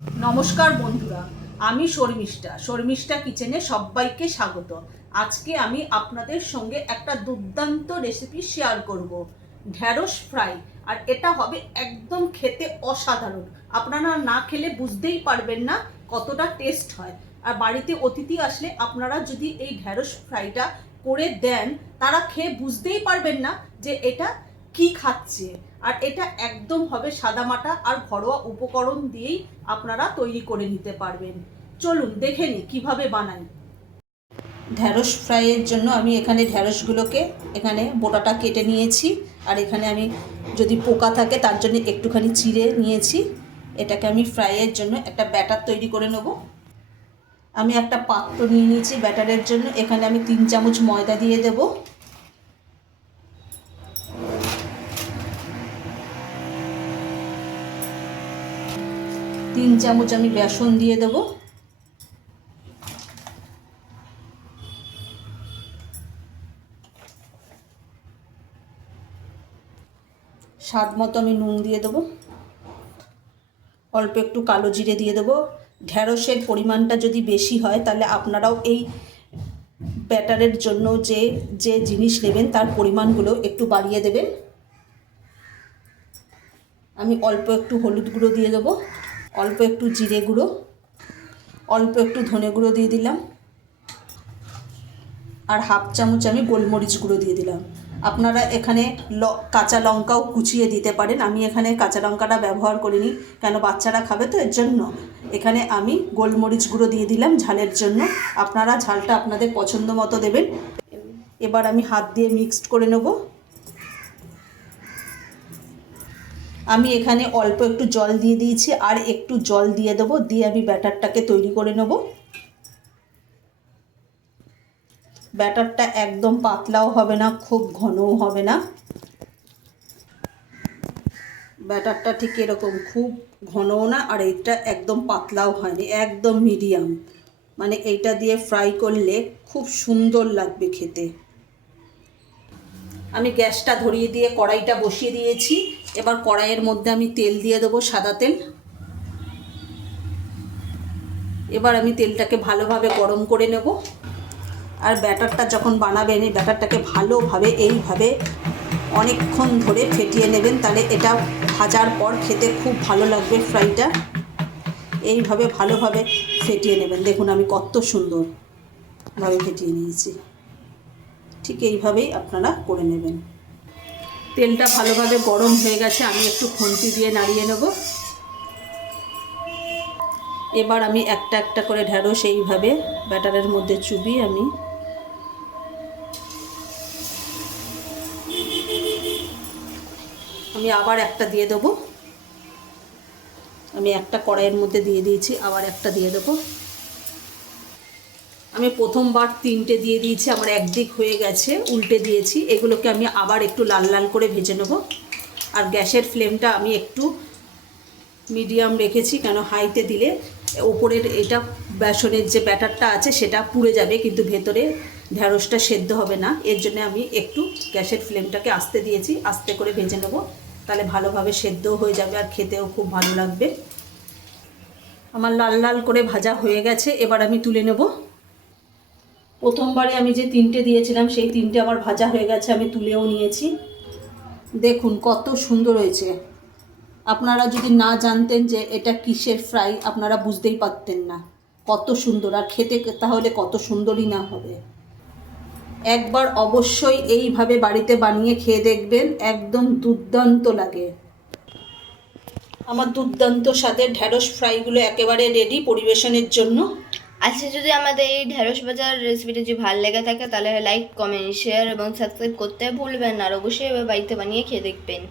নমস্কার বন্ধুরা, আমি শর্মিষ্ঠা কিচেনে সবাইকে স্বাগত। আজকে আমি আপনাদের সঙ্গে একটা দুর্দান্ত রেসিপি শেয়ার করব, ঢ্যাঁড়স ফ্রাই। আর এটা হবে একদম খেতে অসাধারণ। আপনারা না খেলে বুঝতেই পারবেন না কতটা টেস্ট হয়। আর বাড়িতে অতিথি আসলে আপনারা যদি এই ঢ্যাঁড়স ফ্রাইটা করে দেন, তারা খেয়ে বুঝতেই পারবেন না যে এটা কি খাচ্ছে। আর এটা একদম হবে সাদামাটা আর ঘরোয়া উপকরণ দিয়েই আপনারা তৈরি করে নিতে পারবেন। চলুন দেখে নিই কীভাবে বানাই। ঢ্যাঁড়স ফ্রাইয়ের জন্য আমি এখানে ঢ্যাঁড়সগুলোকে এখানে বোটাটা কেটে নিয়েছি। আর এখানে আমি যদি পোকা থাকে তার জন্য একটুখানি চিড়ে নিয়েছি। এটাকে আমি ফ্রাইয়ের জন্য একটা ব্যাটার তৈরি করে নেব। আমি একটা পাত্র নিয়ে নিয়েছি ব্যাটারের জন্য। এখানে আমি 3 চামচ ময়দা দিয়ে দেবো। 3 চামচ আমি বেসন দিয়ে দেব। স্বাদ মতো আমি নুন দিয়ে দেবো। অল্প একটু কালো জিরে দিয়ে দেবো। ঢ্যাঁড়সের পরিমাণটা যদি বেশি হয় তাহলে আপনারাও এই ব্যাটারের জন্য যে জিনিস নেবেন তার পরিমাণগুলো একটু বাড়িয়ে দেবেন। আমি অল্প একটু হলুদ গুঁড়ো দিয়ে দেবো, অল্প একটু জিরে গুঁড়ো, অল্প একটু ধনে গুঁড়ো দিয়ে দিলাম, আর হাফ চামচ আমি গোলমরিচ গুঁড়ো দিয়ে দিলাম। আপনারা এখানে কাঁচা লঙ্কাও কুচিয়ে দিতে পারেন। আমি এখানে কাঁচা লঙ্কাটা ব্যবহার করিনি, কেন বাচ্চারা খাবে তো, এর জন্য এখানে আমি গোলমরিচ গুঁড়ো দিয়ে দিলাম ঝালের জন্য। আপনারা ঝালটা আপনাদের পছন্দ মতো দেবেন। এবার আমি হাত দিয়ে মিক্সড করে নেব। আমি এখানে অল্প একটু জল দিয়ে দিয়েছি, আর একটু জল দিয়ে দেবো, দিয়ে আমি ব্যাটারটাকে তৈরি করে নেব। ব্যাটারটা একদম পাতলাও হবে না, খুব ঘনও হবে না। ব্যাটারটা ঠিক এরকম, খুব ঘনও না আর এইটা একদম পাতলাও হয়নি, একদম মিডিয়াম। মানে এইটা দিয়ে ফ্রাই করলে খুব সুন্দর লাগবে খেতে। আমি গ্যাসটা ধরিয়ে দিয়ে কড়াইটা বসিয়ে দিয়েছি। এবার কড়াইয়ের মধ্যে আমি তেল দিয়ে দেবো, সাদা তেল। এবার আমি তেলটাকে ভালোভাবে গরম করে নেব। আর ব্যাটারটা যখন বানাবেন, এই ব্যাটারটাকে ভালোভাবে এইভাবে অনেকক্ষণ ধরে ফেটিয়ে নেবেন, তাহলে এটা ভাজার পর খেতে খুব ভালো লাগবে ফ্রাইটা। এইভাবে ভালোভাবে ফেটিয়ে নেবেন। দেখুন আমি কত সুন্দরভাবে ফেটিয়ে নিয়েছি। ঠিক এইভাবেই আপনারা করে নেবেন। তেলটা ভালোভাবে গরম হয়ে গেছে, আমি একটু খুন্তি দিয়ে নাড়িয়ে নেব। এবার আমি একটা একটা করে ঢ্যাঁড়স এইভাবে ব্যাটারের মধ্যে চুবিয়ে আমি আবার একটা দিয়ে দেবো। আমি একটা কড়াইয়ের মধ্যে দিয়ে দিয়েছি, আবার একটা দিয়ে দেবো। আমি প্রথমবার 3টে দিয়ে দিয়েছি, আমার একদিক হয়ে গেছে, উল্টে দিয়েছি। এগুলোকে আমি আবার একটু লাল লাল করে ভেজে নেব। আর গ্যাসের ফ্লেমটা আমি একটু মিডিয়াম রেখেছি, কেন হাইতে দিলে ওপরের এটা বেসনের যে ব্যাটারটা আছে সেটা পুড়ে যাবে, কিন্তু ভেতরে ঢ্যাঁড়সটা সেদ্ধ হবে না। এর জন্য আমি একটু গ্যাসের ফ্লেমটাকে আস্তে দিয়েছি, আস্তে করে ভেজে নেব, তাহলে ভালোভাবে সেদ্ধও হয়ে যাবে আর খেতেও খুব ভালো লাগবে। আমার লাল লাল করে ভাজা হয়ে গেছে, এবার আমি তুলে নেব। প্রথমবারে আমি যে 3টে দিয়েছিলাম সেই 3টে আমার ভাজা হয়ে গেছে, আমি তুলেও নিয়েছি। দেখুন কত সুন্দর হয়েছে। আপনারা যদি না জানতেন যে এটা কিসের ফ্রাই, আপনারা বুঝতেই পারতেন না কত সুন্দর। আর খেতে তাহলে কত সুন্দরই না হবে। একবার অবশ্যই এইভাবে বাড়িতে বানিয়ে খেয়ে দেখবেন, একদম দুর্দান্ত লাগে। আমার দুর্দান্ত স্বাদের ঢ্যাঁড়স ফ্রাইগুলো একেবারে রেডি পরিবেশনের জন্য। আচ্ছা, যদি আমাদের এই ঢ্যাঁড়স ভাজার রেসিপিটা যদি ভালো লেগে থাকে তাহলে লাইক, কমেন্ট, শেয়ার এবং সাবস্ক্রাইব করতে ভুলবেন না। আর অবশ্যই এবার বাড়িতে বানিয়ে খেয়ে দেখবেন।